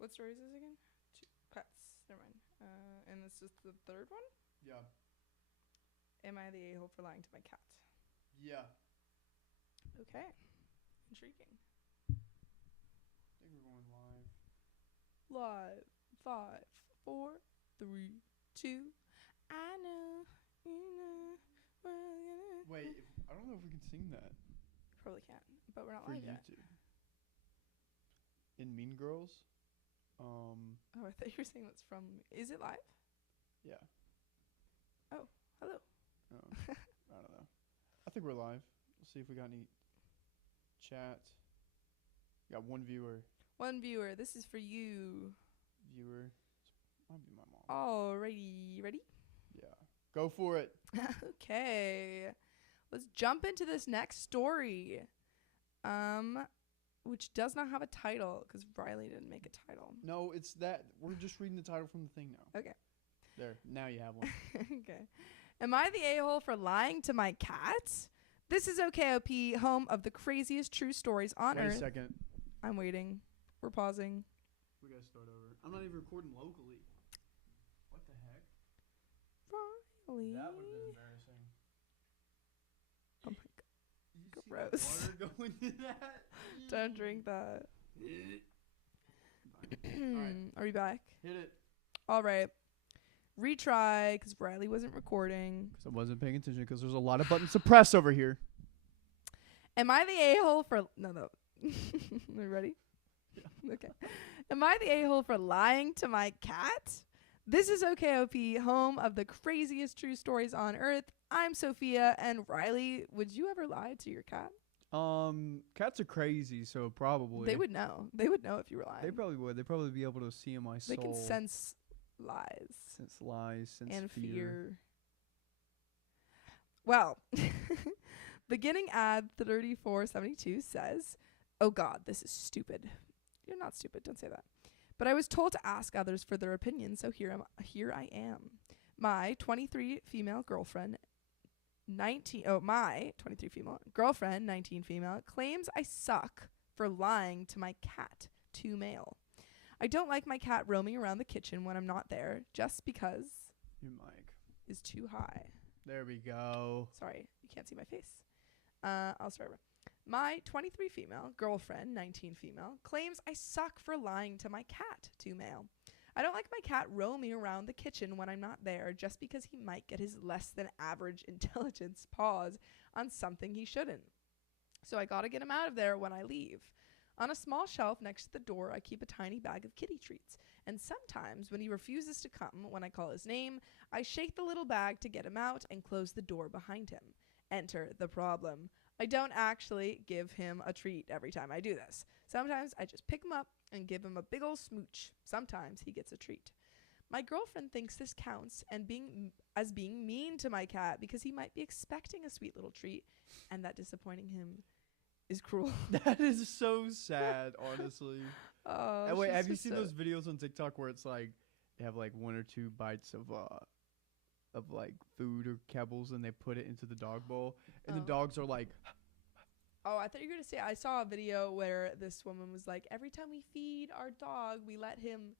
What story is this again? Two pets. Never mind. And this is the third one? Yeah. Am I the a-hole for lying to my cat? Yeah. Okay. Intriguing. I think we're going live. Live. 5, 4, 3, 2. I know. You know. Wait, I don't know if we can sing that Probably can't, but we're not for live yet. YouTube. In Mean Girls, Oh, I thought you were saying that's from. Is it live? yeah. Oh, hello. I don't know. I think we're live. Let's see if we got any chat. Got one viewer. One viewer. This is for you. Viewer. Might be my mom. Alrighty. Ready? Yeah. Go for it. Okay. Let's jump into this next story. Which does not have a title because Riley didn't make a title. No, it's that. We're just reading the title from the thing now. Okay. There. Now you have one. Okay. Am I the a-hole for lying to my cat? This is OKOP, home of the craziest true stories on Wait Earth. a second. I'm waiting. We're pausing. We gotta start over. I'm not even recording locally. What the heck? Riley. That would have been embarrassing. Oh my Did you Gross. see that water going into that? Don't drink that. Alright. Are we back? Hit it. All right. Retry because Riley wasn't recording. Because I wasn't paying attention because there's a lot of buttons to press over here. Am I the a-hole for... No. Are you ready? Yeah. Okay. Am I the a-hole for lying to my cat? This is OKOP, home of the craziest true stories on Earth. I'm Sophia, and Riley, would you ever lie to your cat? Cats are crazy, so probably. They would know. They would know if you were lying. They probably would. They'd probably be able to see in my soul. They can sense lies. Sense lies, sense and fear. Well, beginning ad 3472 says, "Oh God, this is stupid." You're not stupid. Don't say that. But I was told to ask others for their opinion, so here I am. My 23 female girlfriend, 19 female, claims I suck for lying to my cat, 2 male. I don't like my cat roaming around the kitchen when I'm not there, just because Your mic. is too high. There we go. Sorry, you can't see my face. I'll start over. My 23 female girlfriend, 19 female, claims I suck for lying to my cat, 2 male. I don't like my cat roaming around the kitchen when I'm not there just because he might get his less than average intelligence paws on something he shouldn't. So I gotta get him out of there when I leave. On a small shelf next to the door, I keep a tiny bag of kitty treats. And sometimes when he refuses to come when I call his name, I shake the little bag to get him out and close the door behind him. Enter the problem. I don't actually give him a treat every time I do this. Sometimes I just pick him up and give him a big ol' smooch. Sometimes he gets a treat. My girlfriend thinks this counts and being mean to my cat because he might be expecting a sweet little treat and that disappointing him is cruel. That is so sad, honestly. Oh, And wait, she's have you just seen so- those videos on TikTok where it's like they have like 1 or 2 bites of like food or kibbles and they put it into the dog bowl and the Oh. dogs are like, Oh, I thought you were going to say, I saw a video where this woman was like, every time we feed our dog, we let him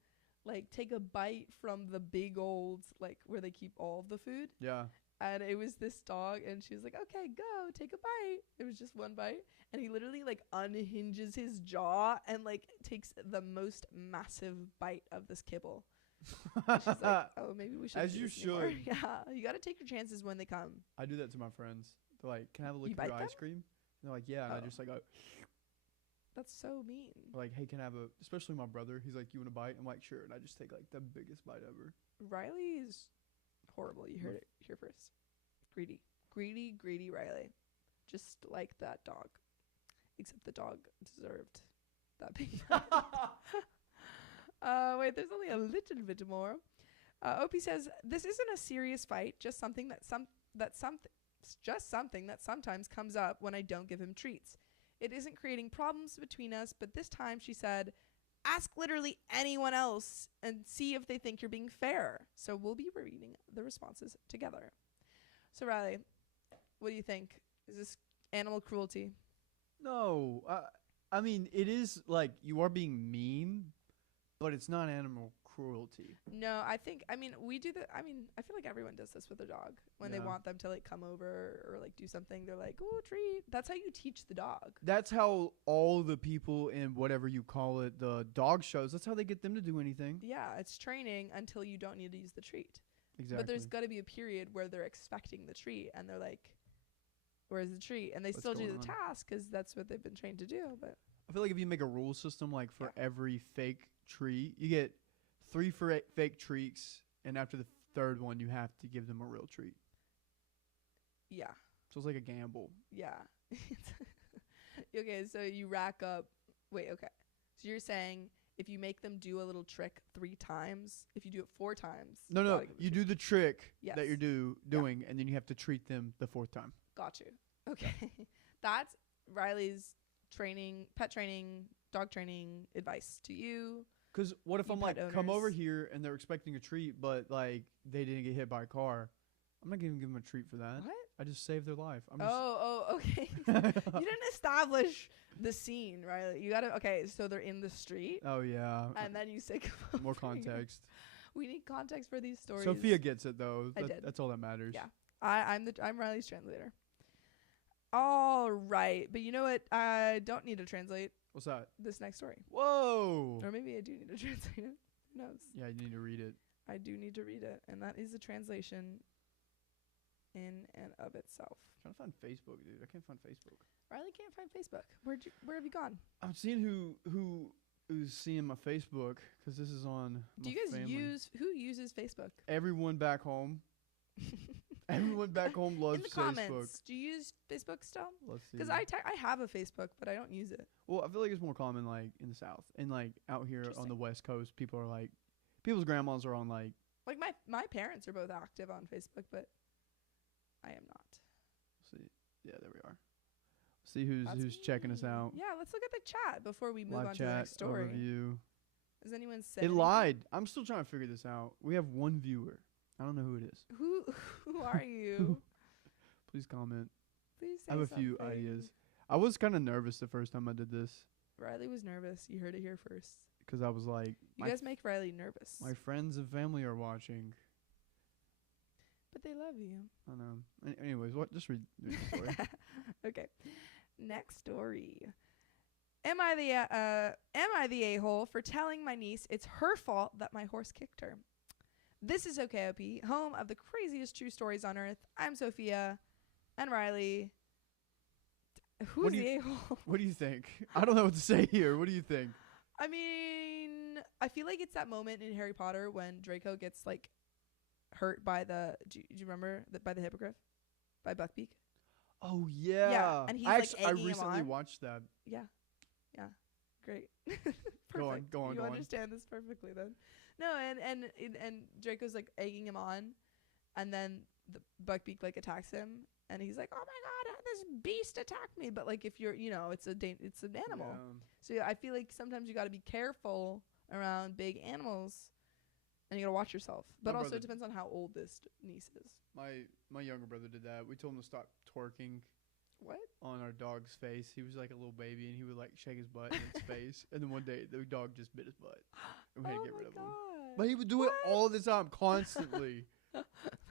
like take a bite from the big old, like where they keep all of the food. yeah. And it was this dog and she was like, okay, go take a bite. It was just one bite. And he literally like unhinges his jaw and like takes the most massive bite of this kibble. And she's like, oh, maybe we should. As do you this anymore." should. Yeah. You got to take your chances when they come. I do that to my friends. They're like, can I have a lick You of bite your them? ice cream? And they're like, yeah. And I Oh. just like go, That's so mean. like, hey, can I have a, especially my brother. He's like, you want a bite? I'm like, sure. And I just take like the biggest bite ever. Riley is horrible. You heard it here first. Greedy. Greedy Riley. Just like that dog. Except the dog deserved that big bite. Wait, there's only a little bit more. Opie says, this isn't a serious fight, just something that sometimes comes up when I don't give him treats. It isn't creating problems between us, but this time she said, ask literally anyone else and see if they think you're being fair. So we'll be reading the responses together. So Riley, what do you think? Is this animal cruelty? No. I mean, it is like you are being mean, but it's not animal cruelty. No, I mean, we do I feel like everyone does this with their dog. When they Yeah. want them to, like, come over or, like, do something, they're like, "Ooh, treat." That's how you teach the dog. That's how all the people in whatever you call it, the dog shows, that's how they get them to do anything. Yeah, it's training until you don't need to use the treat. Exactly. But there's got to be a period where they're expecting the treat, and they're like, "Where's the treat?" And they What's still do going the on? task 'cause that's what they've been trained to do. But I feel like if you make a rule system, like for Yeah. every fake treat, you get 3 fake treats, and after the third one, you have to give them a real treat. yeah, So it's like a gamble. yeah. Okay, so you rack up. Wait, okay. So you're saying if you make them do a little trick 3 times, if you do it 4 times, No, you no, gotta give them a you treat. do the trick Yes. that you're doing, and then you have to treat them the 4th time. Got you. Okay, that's Riley's pet training, dog training advice to you. Because what if You I'm pet like, come over owners. here, and they're expecting a treat, but like they didn't get hit by a car? I'm not gonna give them a treat for that. What? I just saved their life. I'm Okay. just You didn't establish the scene, Riley. You gotta. Okay, so they're in the street, Oh yeah. and then you say, "Come More over here." context. We need context for these stories. Sophia gets it though. I did. That's all that matters. Yeah. I'm Riley's translator. All right, but you know what? I don't need to translate What's that? this next story, Whoa. or maybe I do need to translate it. Who knows? Yeah, you need to read it. I do need to read it, and that is a translation in and of itself. trying to find Facebook, dude. I can't find Facebook. Riley can't find Facebook. Where have you gone? I'm seeing who's seeing my Facebook because this is on. Do my you guys family. who uses Facebook? Everyone back home. Everyone back home loves in the Facebook. comments, do you use Facebook still? Let's see. Because I have a Facebook, but I don't use it. Well, I feel like it's more common like in the South and like out here on Interesting. the West Coast. People are like, people's grandmas are on like. Like my parents are both active on Facebook, but I am not. See, yeah, there we are. See who's That's checking us me. out. Yeah, let's look at the chat before we move Live on to the chat next story. overview. Has anyone said It anything? lied. I'm still trying to figure this out. We have 1 viewer. I don't know who it is. Who are you? Please comment. Please say I have a few something. ideas. I was kind of nervous the first time I did this Riley was nervous. You heard it here first. because I was like, You my, guys make Riley nervous. my friends and family are watching. But they love you. I know. Anyways, what? Just read the story. Okay. Next story. Am I the a-hole for telling my niece it's her fault that my horse kicked her? This is OKOP, home of the craziest true stories on earth. I'm Sophia and Riley. Who's the a-hole? What do you think? I don't know what to say here. What do you think? I mean, I feel like it's that moment in Harry Potter when Draco gets like hurt by do you remember by the hippogriff, by Buckbeak? Oh yeah. and he's, I like, I egging him recently on. watched that. Yeah, great. Go on, Perfect. go on, You go on. understand this perfectly then. No, and Draco's like egging him on, and then the Buckbeak like attacks him, and he's like, "Oh my god, this beast attacked me!" But like if you're, it's it's an animal. Yeah. So I feel like sometimes you got to be careful around big animals, and you got to watch yourself. But My also brother- it depends on how old this niece is. My younger brother did that. We told him to stop twerking What? on our dog's face. He was like a little baby, and he would like shake his butt in its face. And then one day, the dog just bit his butt, and we had to get rid of him. But he would do it all the time, constantly.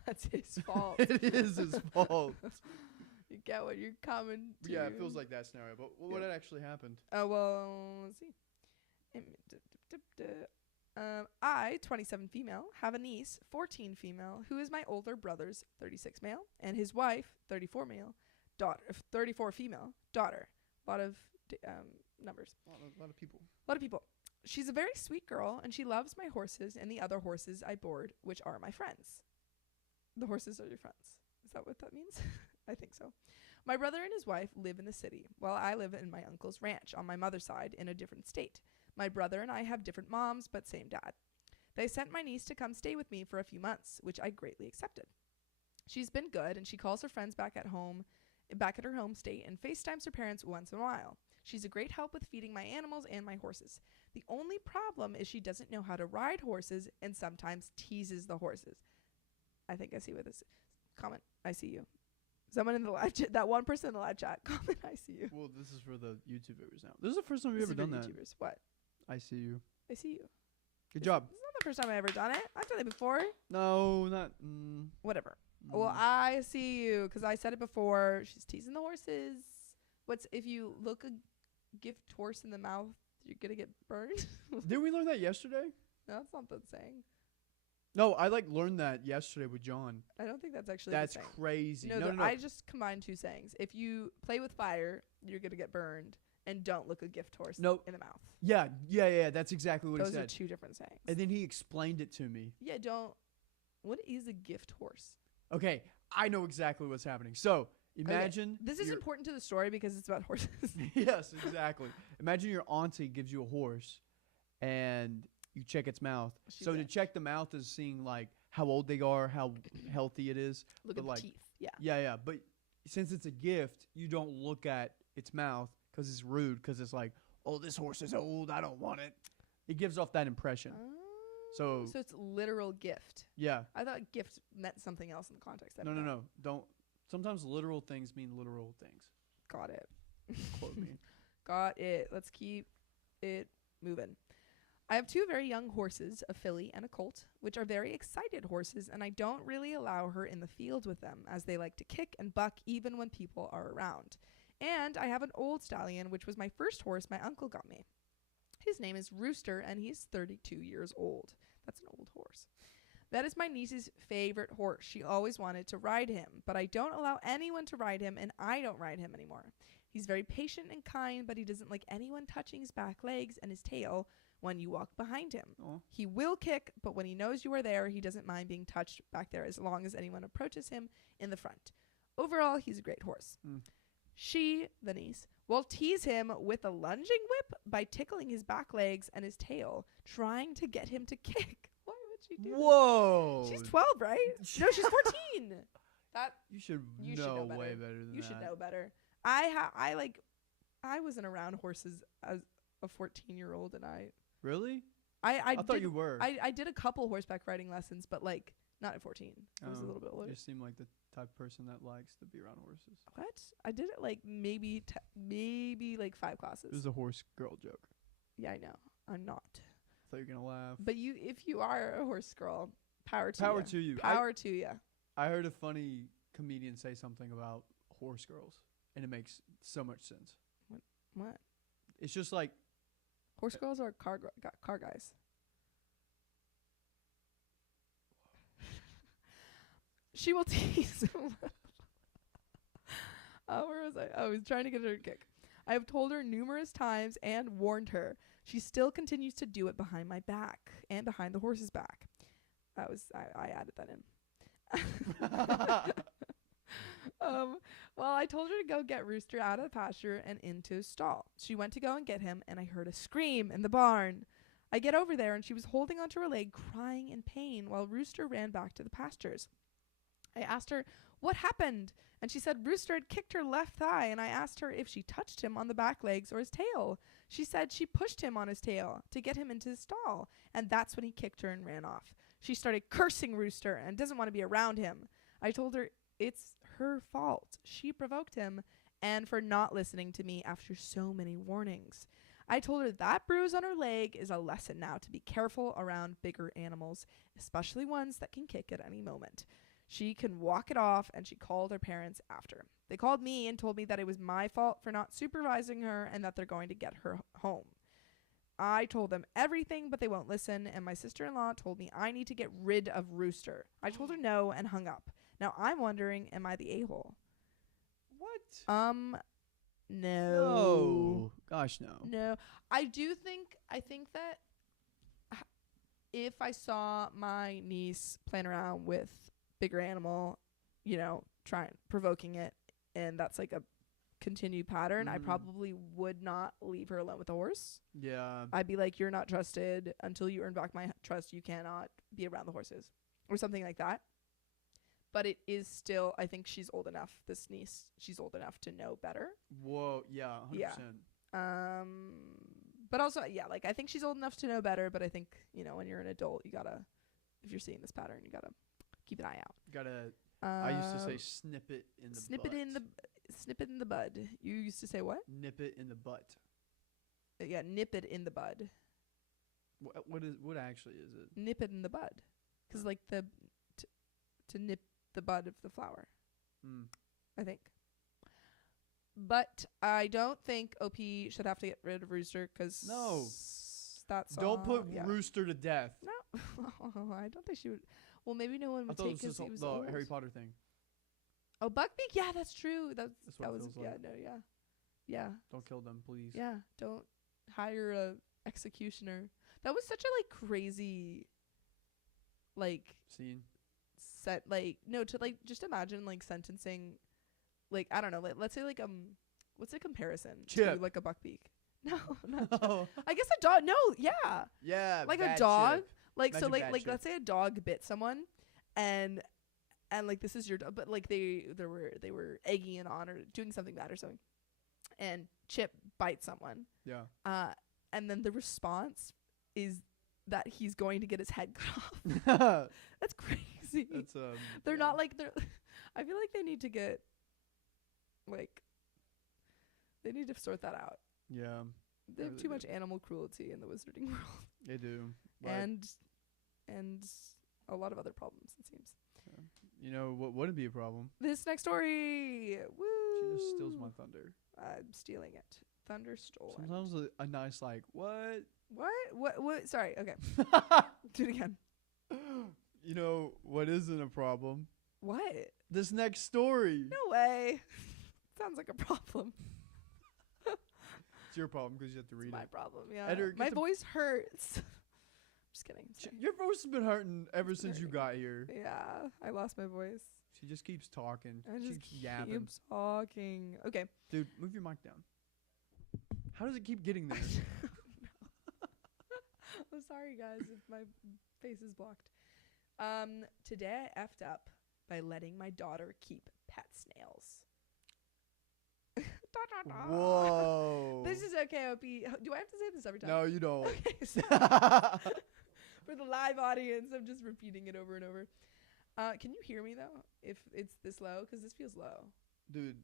That's his fault. It is his fault. You get what you're coming to. Yeah, it feels like that scenario. But what had actually happened? Oh, well, let's see. I, 27 female, have a niece, 14 female, who is my older brother's 36 male, and his wife, 34 male, 34 female, daughter. A lot of numbers. A lot of people. A lot of people. She's a very sweet girl, and she loves my horses and the other horses I board, which are my friends. The horses are your friends. Is that what that means? I think so. My brother and his wife live in the city, while I live in my uncle's ranch on my mother's side in a different state. My brother and I have different moms, but same dad. They sent my niece to come stay with me for a few months, which I greatly accepted. She's been good, and she calls her friends back at her home state, and FaceTimes her parents once in a while. She's a great help with feeding my animals and my horses. The only problem is she doesn't know how to ride horses and sometimes teases the horses. I think I see what this comment. I see you. Someone in the live chat, that one person in the live chat, comment, I see you. Well, this is for the YouTube viewers now. This is the first time we've This ever is for done that. YouTubers. What? I see you. I see you. Good job. It's not the first time I've ever done it. I've done it before. No, not. Whatever. Well, I see you because I said it before. She's teasing the horses. What's if you look a gift horse in the mouth, you're gonna get burned? Didn't we learn that yesterday? No, that's not the saying. No, I learned that yesterday with John. I don't think that's actually. That's the saying. crazy. No, I just combined two sayings. If you play with fire, you're gonna get burned, and don't look a gift horse in the mouth. Yeah. That's exactly what he said. Those are two different sayings. And then he explained it to me. Yeah, don't. What is a gift horse? Okay, I know exactly what's happening. So imagine this is important to the story because it's about horses. Yes, exactly. Imagine your auntie gives you a horse, and you check its mouth. So to check the mouth is seeing like how old they are, how healthy it is. Look at the teeth. Yeah. Yeah. But since it's a gift, you don't look at its mouth because it's rude. Because it's like, oh, this horse is old. I don't want it. It gives off that impression. So it's literal gift. Yeah. I thought gift meant something else in the context. No. Don't. Sometimes literal things mean literal things. Got it. Quote me. Got it. Let's keep it moving. I have two very young horses, a filly and a colt, which are very excited horses, and I don't really allow her in the field with them, as they like to kick and buck even when people are around. And I have an old stallion, which was my first horse my uncle got me. His name is Rooster, and he's 32 years old. That's an old horse. That is my niece's favorite horse. She always wanted to ride him, but I don't allow anyone to ride him, and I don't ride him anymore. He's very patient and kind, but he doesn't like anyone touching his back legs and his tail when you walk behind him. Aww. He will kick, but when he knows you are there, he doesn't mind being touched back there as long as anyone approaches him in the front. Overall, he's a great horse. She, the niece, will tease him with a lunging whip by tickling his back legs and his tail, trying to get him to kick. Why would she do Whoa. that? She's 12, right? No, she's 14. You should know way better than that. You should know better. I wasn't around horses as a 14-year-old, and Really? I thought you were. I did a couple horseback riding lessons, but like not at 14. I was a little bit older. You seem like the type of person that likes to be around horses. What? I did it like maybe like 5 classes. It was a horse girl joke. Yeah, I know. I'm not. I thought you were gonna laugh. But if you are a horse girl, power to you. Power to you. I heard a funny comedian say something about horse girls, and it makes so much sense. What? It's just like horse girls are car guys. She will tease him. Where was I? I was trying to get her to kick. I have told her numerous times and warned her. She still continues to do it behind my back and behind the horse's back. I added that in. Well, I told her to go get Rooster out of the pasture and into his stall. She went to go and get him, and I heard a scream in the barn. I get over there, and she was holding onto her leg, crying in pain, while Rooster ran back to the pastures. I asked her, what happened? And she said Rooster had kicked her left thigh, and I asked her if she touched him on the back legs or his tail. She said she pushed him on his tail to get him into the stall, and that's when he kicked her and ran off. She started cursing Rooster and doesn't want to be around him. I told her it's her fault. She provoked him, and for not listening to me after so many warnings. I told her that bruise on her leg is a lesson now to be careful around bigger animals, especially ones that can kick at any moment. She can walk it off, and she called her parents after. They called me and told me that it was my fault for not supervising her and that they're going to get her home. I told them everything, but they won't listen, and my sister-in-law told me I need to get rid of Rooster. I told her no and hung up. Now I'm wondering, am I the a-hole? What? No. No. Gosh, no. No. I think that if I saw my niece playing around with bigger animal, provoking it, and that's like a continued pattern, I probably would not leave her alone with the horse. Yeah. I'd be like, you're not trusted. Until you earn back my trust, you cannot be around the horses. Or something like that. But it is still, I think she's old enough, this niece, she's old enough to know better. Whoa, yeah, 100%. Yeah. But also, yeah, like, I think she's old enough to know better, but I think, when you're an adult, you gotta, if you're seeing this pattern, you gotta keep an eye out. I used to say snip it in the butt. Snip it in the bud. You used to say what? Nip it in the butt. Yeah, nip it in the bud. What actually is it? Nip it in the bud, because like to nip the bud of the flower. Mm. I think. But I don't think OP should have to get rid of Rooster because No. That's Don't put yeah. Rooster to death. No, I don't think she would. Well, maybe no one I would thought take this because was he was the old. Harry Potter thing. Oh, Buckbeak. Yeah, that's true. That's what that it was feels yeah like. no yeah yeah Don't kill them, please. yeah. Don't hire a executioner. That was such a like crazy like Scene. set like no to like just imagine like sentencing like I don't know like let's say like what's a comparison Chip. to like a Buckbeak? No, not Chip. Oh. I guess a dog. No, yeah, Yeah. like a bad dog. Chip. Like so Imagine bad like Chip. let's say a dog bit someone, and like this is your dog, but like they were egging it on or doing something bad or something, and Chip bites someone. Yeah. And then the response is that he's going to get his head cut off. That's crazy. That's They're yeah. not like they're. I feel like they need to get like. They need to sort that out. Yeah. They have really too do. much animal cruelty in the wizarding world, They do. But and a lot of other problems. It seems. you know what wouldn't be a problem? This next story, woo! She just steals my thunder. I'm stealing it. Thunder stolen. Sometimes a nice like what? What? Sorry. Okay. Do it again. You know what isn't a problem? What? This next story. No way. Sounds like a problem. It's your problem because you have to read It's my it. problem. Yeah. Edgar, My get the- voice hurts. Just kidding. Sorry. Your voice has been hurting ever It's since you hurting. got here. Yeah. I lost my voice. She just keeps talking. I She just keeps yapping. keep talking. Okay. Dude, move your mic down. How does it keep getting there? I'm sorry, guys, if my face is blocked. Today I effed up by letting my daughter keep pet snails. Da, da, da. Whoa. This is okay, OP. Do I have to say this every time? No, you don't. Okay, so for the live audience, I'm just repeating it over and over. Can you hear me though? If it's this low, because this feels low. Dude,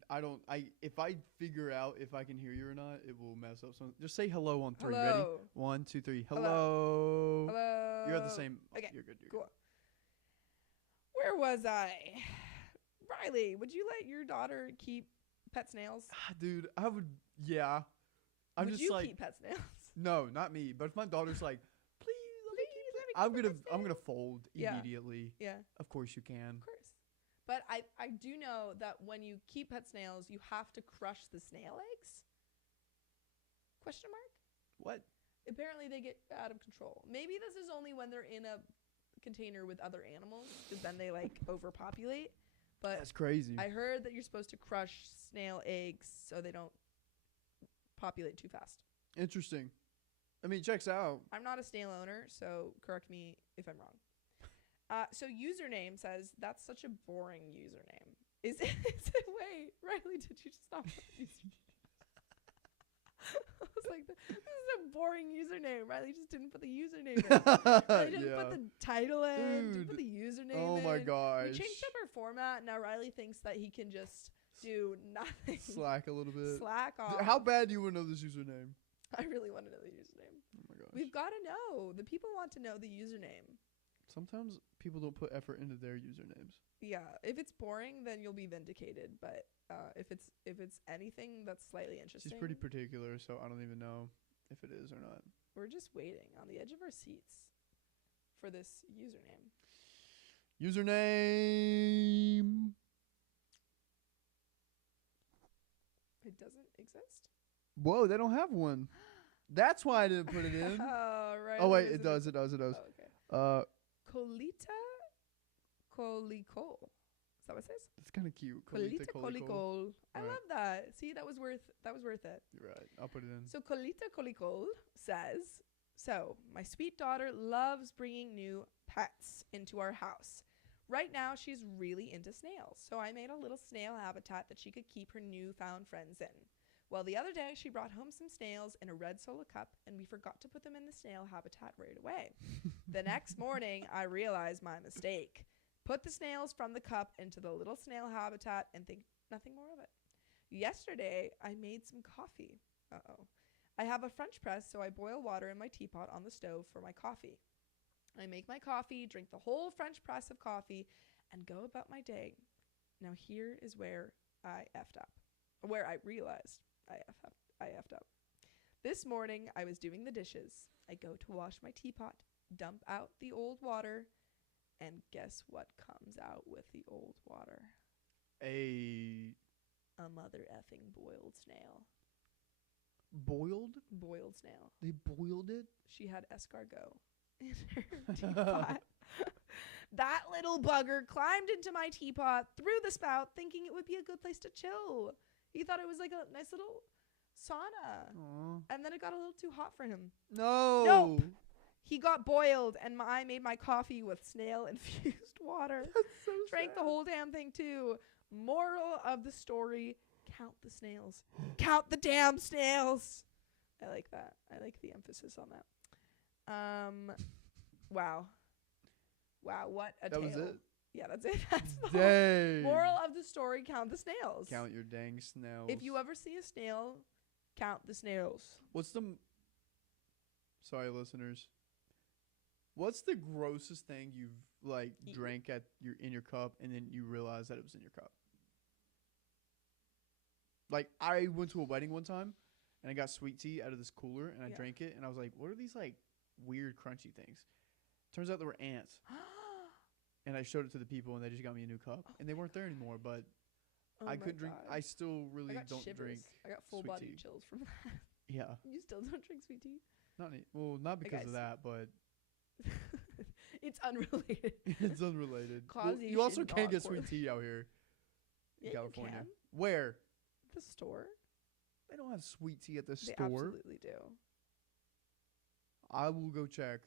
if I figure out if I can hear you or not, it will mess up something. Just say hello on 3. Ready? Hello. 1, 2, 3. Hello. Hello. Hello. You're at the same. Okay, You're good. You're Cool. Where was I? Riley, would you let your daughter keep pet snails? good. Dude, I would. Yeah. I'm would just you like. keep pet snails? No, not me. But if my daughter's like, please, let me keep let me I'm keep a gonna. pet I'm snail." gonna fold Yeah. immediately. Yeah, Of course you can. of course. But I do know that when you keep pet snails, you have to crush the snail eggs? Question mark? What? Apparently they get out of control. Maybe this is only when they're in a container with other animals, because then they like overpopulate. But That's crazy. I heard that you're supposed to crush snail eggs so they don't populate too fast. Interesting. I mean, checks out. I'm not a snail owner, so correct me if I'm wrong. So username says, that's such a boring username. Is it? Wait, Riley, did you just stop? I was like, this is a boring username. Riley just didn't put the username in. Riley didn't put the title in. Didn't put the username Oh in. my gosh. We changed up our format. Now Riley thinks that he can just do nothing. Slack a little bit. Slack off. How bad do you want to know this username? I really want to know the username. Oh my gosh. We've got to know. The people want to know the username. Sometimes people don't put effort into their usernames. Yeah, if it's boring, then you'll be vindicated. But if it's anything that's slightly interesting, She's pretty particular, so I don't even know if it is or not. we're just waiting on the edge of our seats for this username. Username. It doesn't exist. Whoa, they don't have one. That's why I didn't put it in. Right. Oh wait, it does. It does. It does. Oh, okay. Colita Colicol. Is that what it says? It's kind of cute. Colita Colicol. Colicol. I Right. love that. See, that was worth it. You're right. I'll put it in. So Colita Colicol says, so my sweet daughter loves bringing new pets into our house. Right now, she's really into snails, so I made a little snail habitat that she could keep her newfound friends in. Well, the other day, she brought home some snails in a red Solo cup, and we forgot to put them in the snail habitat right away. The next morning, I realized my mistake. Put the snails from the cup into the little snail habitat and think nothing more of it. Yesterday, I made some coffee. I have a French press, so I boil water in my teapot on the stove for my coffee. I make my coffee, drink the whole French press of coffee, and go about my day. Now here is where I effed up. Where I realized I effed up. This morning, I was doing the dishes. I go to wash my teapot, dump out the old water, and guess what comes out with the old water? A mother effing boiled snail. boiled? Boiled snail. They boiled it? She had escargot in her teapot. That little bugger climbed into my teapot through the spout thinking it would be a good place to chill. He thought it was like a nice little sauna. Aww. And then it got a little too hot for him. No. Nope. He got boiled, and I made my coffee with snail-infused water. That's so Drank sad. the whole damn thing, too. Moral of the story, count the snails. Count the damn snails. I like that. I like the emphasis on that. Wow. Wow, what a That tale. was it? Yeah, that's it. That's the whole Dang. moral of the story, count the snails. Count your dang snails. If you ever see a snail, count the snails. What's the... Sorry, listeners. What's the grossest thing you've, like, Eaten. drank in your cup and then you realize that it was in your cup? Like, I went to a wedding one time and I got sweet tea out of this cooler and I Yeah. drank it and I was like, what are these, like, weird crunchy things? Turns out they were ants. And I showed it to the people and they just got me a new cup. And they weren't there anymore, but Oh I my couldn't drink. God. I still really I got don't shivers. drink. I got full sweet body tea. chills from that. Yeah. You still don't drink sweet tea? Not because guys. of that, but It's unrelated. it's unrelated. Causation, you also can't not get sweet correlation. tea out here Yeah, in California. You can. Where? The store. They don't have sweet tea at the They store. absolutely do. I will go check.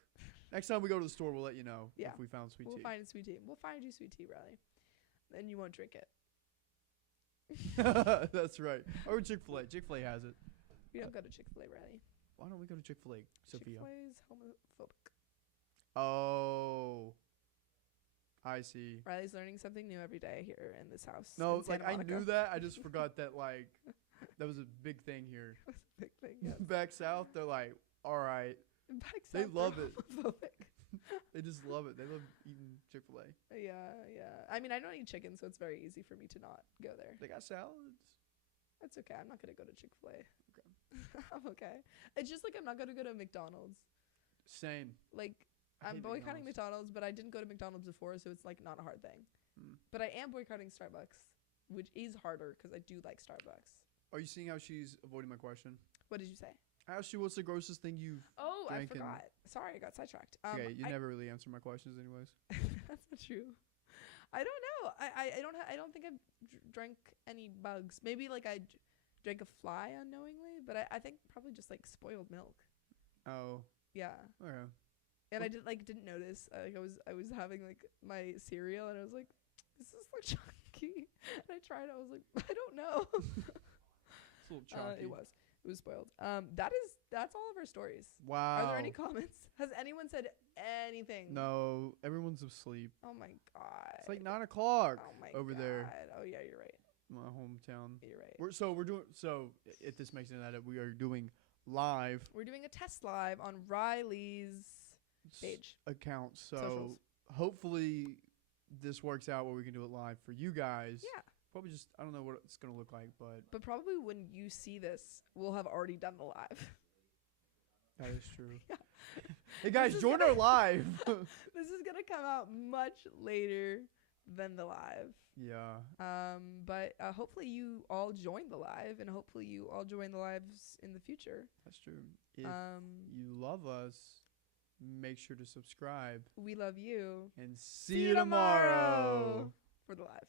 Next time we go to the store, we'll let you know Yeah. if we found sweet We'll tea. find sweet tea. We'll find you sweet tea, Riley. Then you won't drink it. That's right. Or Chick-fil-A. Chick-fil-A has it. We don't go to Chick-fil-A, Riley. Why don't we go to Chick-fil-A, Sophia? Chick-fil-A is homophobic. Oh, I see. Riley's learning something new every day here in this house. No, in Santa like I Monica. knew that. I just forgot that like that was a big thing here. That's a big thing. Yes. Back south, they're like, all right. Back They south, love they're it. homophobic. They just love it. They love eating Chick-fil-A. Yeah. I mean, I don't eat chicken, so it's very easy for me to not go there. They got salads. That's okay. I'm not gonna go to Chick-fil-A. Okay. I'm okay. It's just like I'm not gonna go to McDonald's. Same. Like I I'm hate boycotting McDonald's, but I didn't go to McDonald's before, so it's like not a hard thing. But I am boycotting Starbucks, which is harder because I do like Starbucks. Are you seeing how she's avoiding my question? What did you say? I asked you what's the grossest thing you've... Oh, I Drinking. forgot. Sorry, I got sidetracked. okay, you I- never really answer my questions anyways. That's not true. I don't know. I don't think I've drank any bugs. Maybe like I drank a fly unknowingly, but I think probably just like spoiled milk. Oh, Yeah. okay. And I didn't notice. Like I was having like my cereal and I was like, "Is this like chunky?" And I tried. I was like, "I don't know." It's a little chalky. It was spoiled. That's all of our stories. Wow. Are there any comments? Has anyone said anything? No, everyone's asleep. Oh my god. It's like 9 o'clock oh my over god. there. Oh yeah, you're right. My hometown. You're right. We're doing if this makes any that we are doing live We're doing a test live on Riley's page. account. So Socials. hopefully this works out where we can do it live for you guys. Yeah. Probably just I don't know what it's gonna look like, but Probably when you see this, we'll have already done the live. that is true. Yeah. Hey guys, is join gonna- our live. This is gonna come out much later than the live. Yeah. But hopefully you all join the live, and hopefully you all join the lives in the future. That's true. If You you love us, make sure to subscribe we love you. and see you tomorrow. For the live.